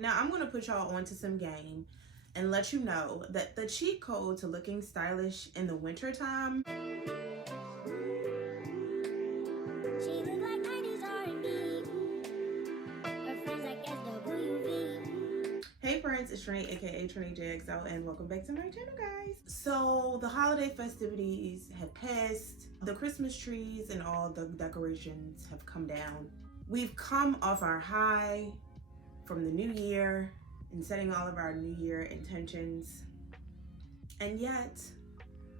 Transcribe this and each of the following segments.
Now I'm going to put y'all onto some game and let you know that the cheat code to looking stylish in the winter time Hey friends, it's Trini, aka Trini JXL, and welcome back to my channel, guys. So the holiday festivities have passed, the Christmas trees and all the decorations have come down. We've come off our high from the new year and setting all of our new year intentions, and yet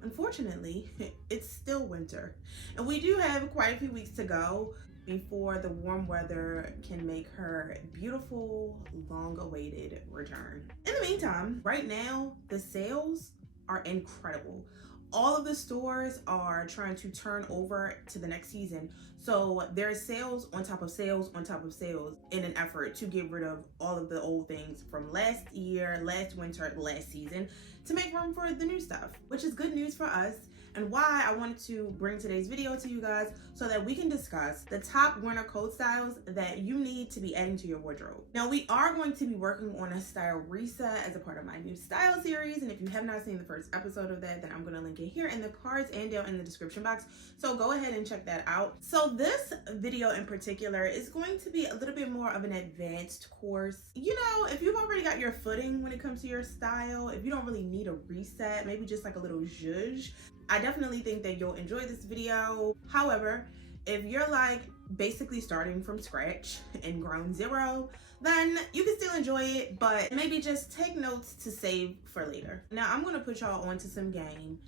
unfortunately it's still winter, and we do have quite a few weeks to go before the warm weather can make her beautiful, long-awaited return. In the meantime, right now, the sales are incredible. All of the stores are trying to turn over to the next season. So there's sales on top of sales on top of sales in an effort to get rid of all of the old things from last year, last winter, last season, to make room for the new stuff, which is good news for us, and why I wanted to bring today's video to you guys so that we can discuss the top winter coat styles that you need to be adding to your wardrobe. Now, we are going to be working on a style reset as a part of my new style series, and if you have not seen the first episode of that, then I'm going to link it here in the cards and down in the description box, so go ahead and check that out. So this video in particular is going to be a little bit more of an advanced course. You know, if you've already got your footing when it comes to your style, if you don't really need a reset, maybe just like a little zhuzh, I definitely think that you'll enjoy this video. However, if you're like basically starting from scratch and ground zero, then you can still enjoy it, but maybe just take notes to save for later. Now I'm gonna put y'all onto some game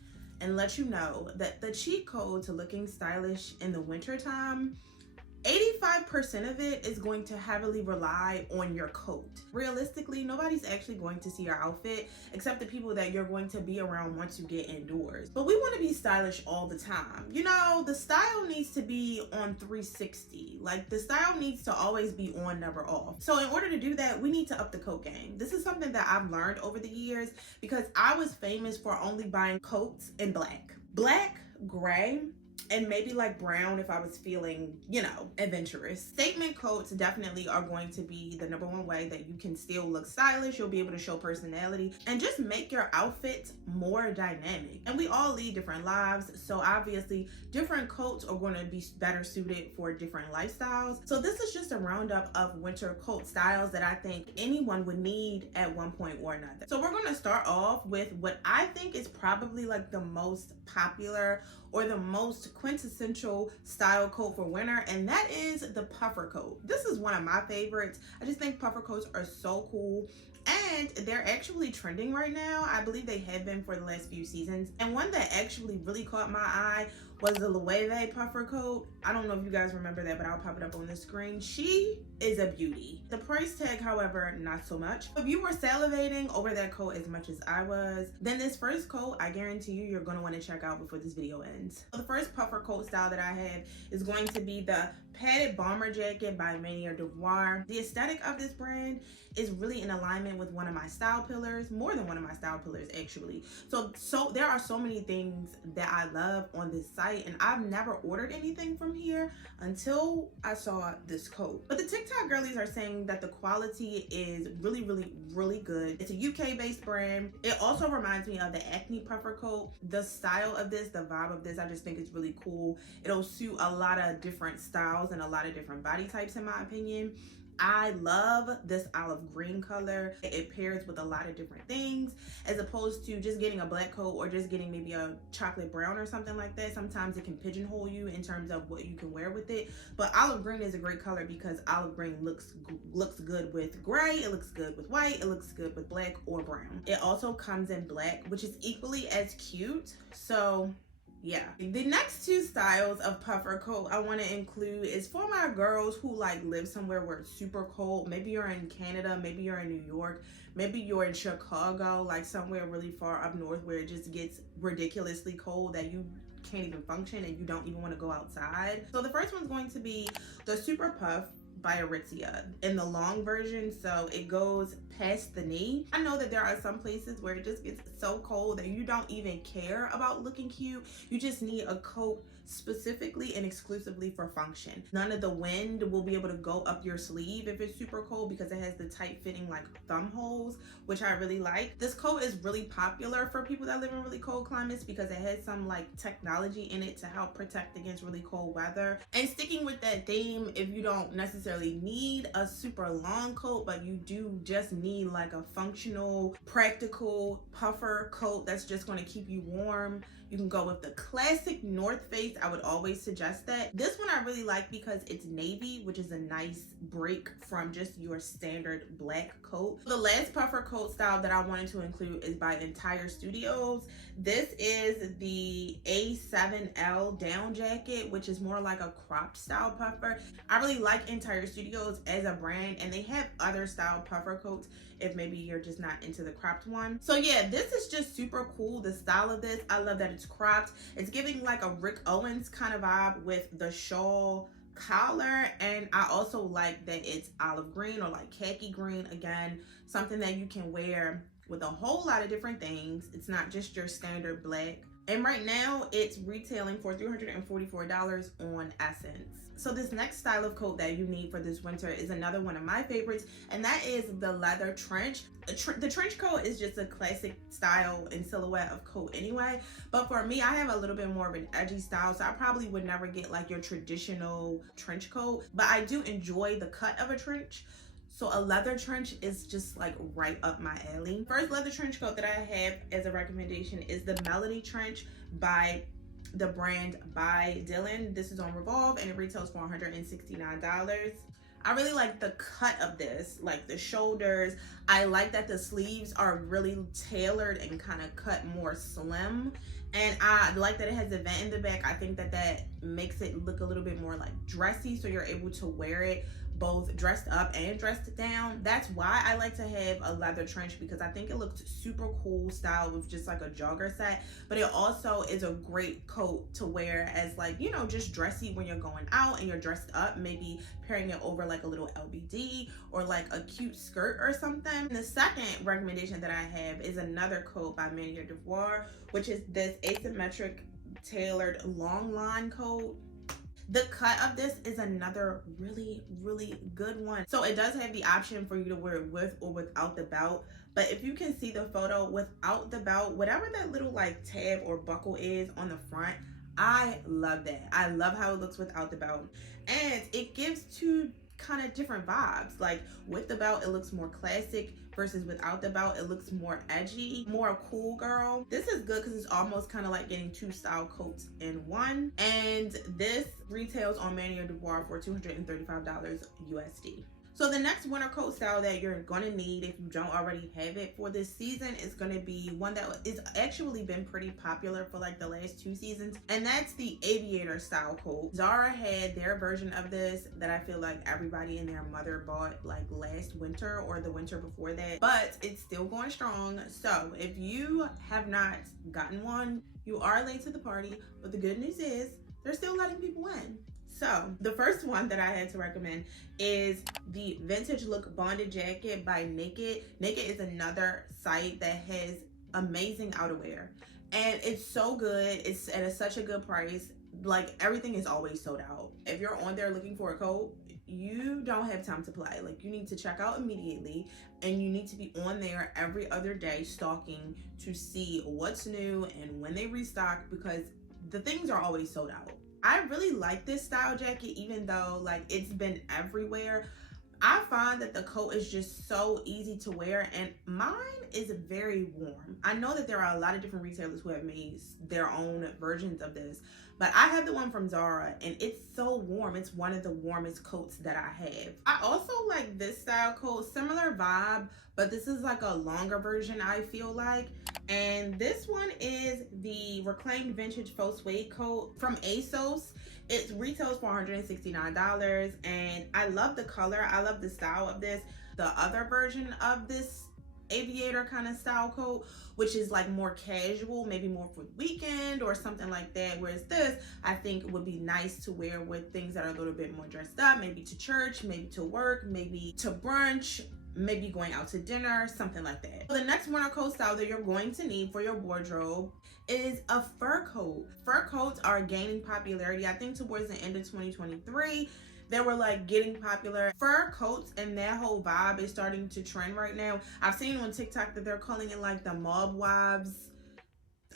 and let you know that the cheat code to looking stylish in the winter time, 85% of it is going to heavily rely on your coat. Realistically, nobody's actually going to see your outfit except the people that you're going to be around once you get indoors. But we want to be stylish all the time. You know, the style needs to be on 360. Like, the style needs to always be on, never off. So in order to do that, we need to up the coat game. This is something that I've learned over the years because I was famous for only buying coats in black, gray, and maybe like brown if I was feeling, you know, adventurous. Statement coats definitely are going to be the #1 way that you can still look stylish. You'll be able to show personality and just make your outfit more dynamic. And we all lead different lives, so obviously different coats are going to be better suited for different lifestyles. So this is just a roundup of winter coat styles that I think anyone would need at one point or another. So we're going to start off with what I think is probably like the most popular or the most quintessential style coat for winter, and that is the puffer coat. This is one of my favorites. I just think puffer coats are so cool, and they're actually trending right now. I believe they have been for the last few seasons, and one that actually really caught my eye was the Loewe puffer coat. I don't know if you guys remember that, but I'll pop it up on the screen. She is a beauty. The price tag, however, not so much. If you were salivating over that coat as much as I was, then this first coat, I guarantee you, you're gonna wanna check out before this video ends. So the first puffer coat style that I have is going to be the padded bomber jacket by Manière Devoir. The aesthetic of this brand is really in alignment with one of my style pillars, more than one of my style pillars actually. So there are so many things that I love on this site, and I've never ordered anything from here until I saw this coat. But the TikTok girlies are saying that the quality is really, really, really good. It's a UK based brand. It also reminds me of the Acne puffer coat. The style of this, the vibe of this, I just think it's really cool. It'll suit a lot of different styles and a lot of different body types in my opinion. I love this olive green color. It pairs with a lot of different things as opposed to just getting a black coat or just getting maybe a chocolate brown or something like that. Sometimes it can pigeonhole you in terms of what you can wear with it. But olive green is a great color because olive green looks good with gray, it looks good with white, it looks good with black or brown. It also comes in black, which is equally as cute. So yeah, the next two styles of puffer coat I want to include is for my girls who like live somewhere where it's super cold. Maybe you're in Canada, maybe you're in New York, maybe you're in Chicago, like somewhere really far up north where it just gets ridiculously cold that you can't even function and you don't even want to go outside. So the first one's going to be the super puff by Aritzia in the long version, so it goes past the knee. I know that there are some places where it just gets so cold that you don't even care about looking cute. You just need a coat specifically and exclusively for function. None of the wind will be able to go up your sleeve if it's super cold because it has the tight fitting like thumb holes, which I really like. This coat is really popular for people that live in really cold climates because it has some like technology in it to help protect against really cold weather. And sticking with that theme, if you don't necessarily need a super long coat, but you do just need like a functional, practical puffer coat that's just going to keep you warm, you can go with the classic North Face. I would always suggest that. This one I really like because it's navy, which is a nice break from just your standard black coat. The last puffer coat style that I wanted to include is by Entire Studios. This is the A7L down jacket, which is more like a cropped style puffer. I really like Entire Studios as a brand, and they have other style puffer coats if maybe you're just not into the cropped one. So yeah, this is just super cool. The style of this, I love that it's cropped. It's giving like a Rick Owens kind of vibe with the shawl collar, and I also like that it's olive green or like khaki green. Again, something that you can wear with a whole lot of different things. It's not just your standard black. And right now it's retailing for $344 on Essence. So this next style of coat that you need for this winter is another one of my favorites, and that is the leather trench. The trench coat is just a classic style and silhouette of coat anyway, but for me, I have a little bit more of an edgy style, so I probably would never get like your traditional trench coat, but I do enjoy the cut of a trench. So a leather trench is just like right up my alley. First leather trench coat that I have as a recommendation is the Melody Trench by the brand by Dylan. This is on Revolve and it retails for $169. I really like the cut of this, like the shoulders. I like that the sleeves are really tailored and kind of cut more slim. And I like that it has a vent in the back. I think that that makes it look a little bit more like dressy, so you're able to wear it both dressed up and dressed down. That's why I like to have a leather trench, because I think it looks super cool style with just like a jogger set, but it also is a great coat to wear as like, you know, just dressy when you're going out and you're dressed up, maybe pairing it over like a little LBD or like a cute skirt or something. And the second recommendation that I have is another coat by Manier Devoir, which is this asymmetric tailored long line coat. The cut of this is another really, really good one. So it does have the option for you to wear it with or without the belt. But if you can see the photo without the belt, whatever that little like tab or buckle is on the front, I love that. I love how it looks without the belt. And it gives two kind of different vibes. Like with the belt, it looks more classic, versus without the belt, it looks more edgy, more cool girl. This is good because it's almost kind of like getting two style coats in one. And this retails on Manier Devoir for $235 USD. So the next winter coat style that you're gonna need, if you don't already have it for this season, is gonna be one that is actually been pretty popular for like the last 2 seasons, and that's the Aviator style coat. Zara had their version of this that I feel like everybody and their mother bought like last winter or the winter before that, but it's still going strong. So if you have not gotten one, you are late to the party, but the good news is they're still letting people in. So the first one that I had to recommend is the Vintage Look Bonded Jacket by Naked. Naked is another site that has amazing outerwear, and it's so good. It's at such a good price. Like everything is always sold out. If you're on there looking for a coat, you don't have time to play. Like you need to check out immediately, and you need to be on there every other day stalking to see what's new and when they restock, because the things are always sold out. I really like this style jacket, even though like it's been everywhere. I find that the coat is just so easy to wear, and mine is very warm. I know that there are a lot of different retailers who have made their own versions of this, but I have the one from Zara and it's so warm. It's one of the warmest coats that I have. I also like this style coat, similar vibe, but this is like a longer version, I feel like. And this one is the Reclaimed Vintage Faux Suede coat from ASOS. It retails for $169, and I love the color. I love the style of this. The other version of this aviator kind of style coat, which is like more casual, maybe more for the weekend or something like that. Whereas this, I think would be nice to wear with things that are a little bit more dressed up, maybe to church, maybe to work, maybe to brunch, maybe going out to dinner, something like that. The next winter coat style that you're going to need for your wardrobe is a fur coat. Fur coats are gaining popularity. I think towards the end of 2023, they were like getting popular. Fur coats and that whole vibe is starting to trend right now. I've seen on TikTok that they're calling it like the mob wives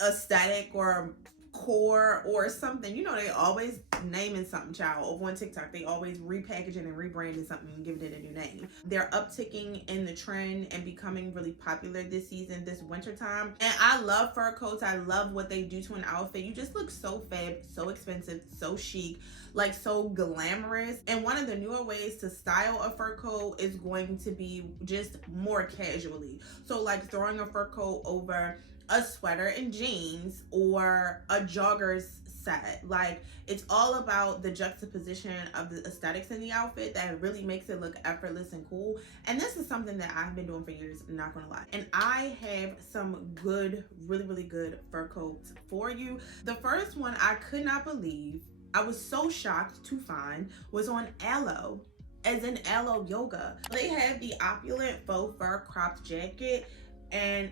aesthetic or core or something. You know, they always naming something, child. Over on TikTok, they always repackaging and rebranding something and giving it a new name. They're upticking in the trend and becoming really popular this season, this winter time. And I love fur coats. I love what they do to an outfit. You just look so fab, so expensive, so chic, like so glamorous. And one of the newer ways to style a fur coat is going to be just more casually. So like throwing a fur coat over a sweater and jeans or a joggers set. Like, it's all about the juxtaposition of the aesthetics in the outfit that really makes it look effortless and cool. And this is something that I've been doing for years, not gonna lie. And I have some good, really good fur coats for you. The first one I could not believe, I was so shocked to find, was on Aloe, as in Aloe Yoga. They have the opulent faux fur cropped jacket, and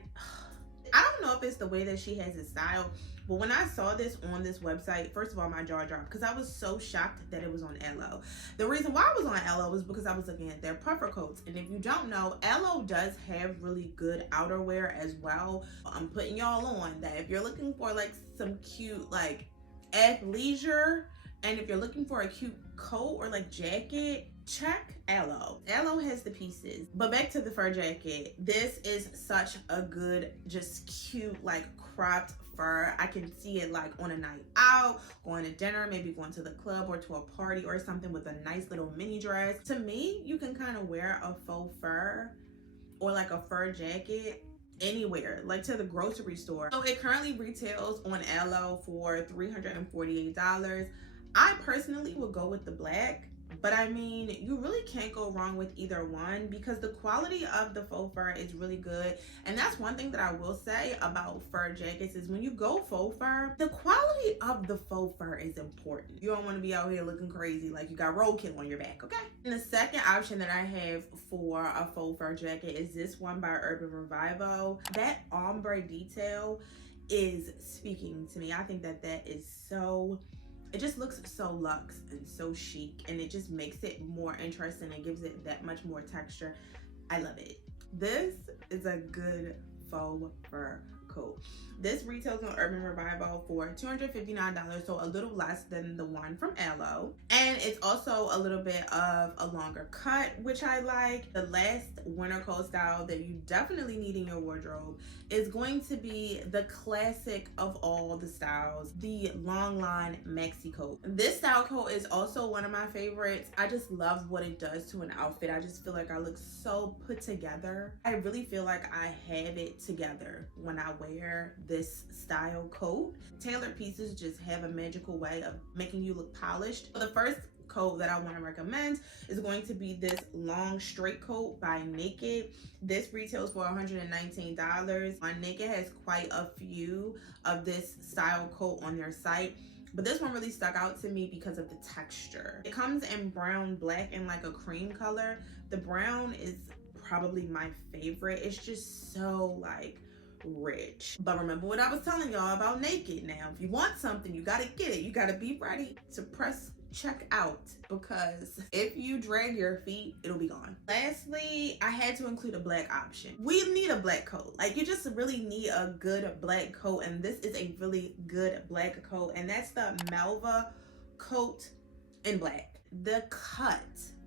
I don't know if it's the way that she has it styled, but when I saw this on this website, first of all, my jaw dropped because I was so shocked that it was on Aloe. The reason why I was on Aloe was because I was looking at their puffer coats. And if you don't know, Aloe does have really good outerwear as well. I'm putting y'all on that if you're looking for like some cute like athleisure, and if you're looking for a cute coat or like jacket, check Aloe. Aloe has the pieces. But back to the fur jacket. This is such a good, just cute, like cropped fur. I can see it like on a night out, going to dinner, maybe going to the club or to a party or something with a nice little mini dress. To me, you can kind of wear a faux fur or like a fur jacket anywhere, like to the grocery store. So it currently retails on Aloe for $348. I personally would go with the black, but I mean, you really can't go wrong with either one because the quality of the faux fur is really good. And that's one thing that I will say about fur jackets is when you go faux fur, the quality of the faux fur is important. You don't want to be out here looking crazy like you got roadkill on your back, okay? And the second option that I have for a faux fur jacket is this one by Urban Revival. That ombre detail is speaking to me. I think that that is so... it just looks so luxe and so chic, and it just makes it more interesting and gives it that much more texture. I love it. This is a good faux fur coat. This retails on Urban Revival for $259, so a little less than the one from Aloe. And it's also a little bit of a longer cut, which I like. The last winter coat style that you definitely need in your wardrobe is going to be the classic of all the styles, the long line maxi coat. This style coat is also one of my favorites. I just love what it does to an outfit. I just feel like I look so put together. I really feel like I have it together when I wear this style coat. Tailored pieces just have a magical way of making you look polished. The first coat that I want to recommend is going to be this long straight coat by Naked. This retails for $119. Naked has quite a few of this style coat on their site, but this one really stuck out to me because of the texture. It comes in brown, black, and like a cream color. The brown is probably my favorite. It's just so like rich. But remember what I was telling y'all about Naked. Now if you want something, you gotta get it. You gotta be ready to press check out, because if you drag your feet, it'll be gone. Lastly, I had to include a black option. We need a black coat. Like, you just really need a good black coat, and this is a really good black coat, and that's the Malva coat in black. The cut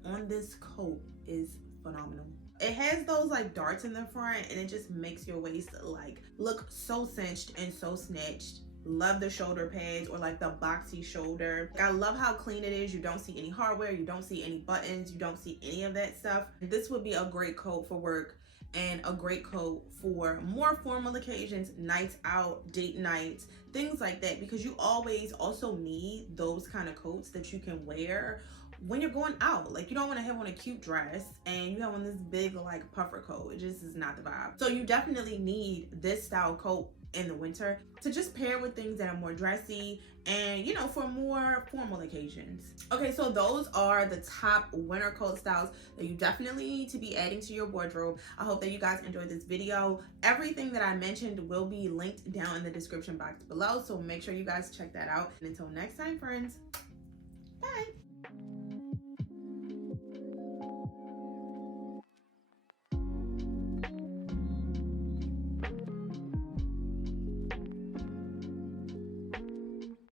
on this coat is phenomenal. It has those like darts in the front, and it just makes your waist like look so cinched and so snatched. Love the shoulder pads, or like the boxy shoulder. I love how clean it is. You don't see any hardware, you don't see any buttons, you don't see any of that stuff. This would be a great coat for work and a great coat for more formal occasions, nights out, date nights, things like that, because you always also need those kind of coats that you can wear when you're going out. Like, you don't want to have on a cute dress and you have on this big like puffer coat. It just is not the vibe. So you definitely need this style coat in the winter to just pair with things that are more dressy and, you know, for more formal occasions. Okay, so those are the top winter coat styles that you definitely need to be adding to your wardrobe. I hope that you guys enjoyed this video. Everything that I mentioned will be linked down in the description box below, so make sure you guys check that out. And until next time, friends.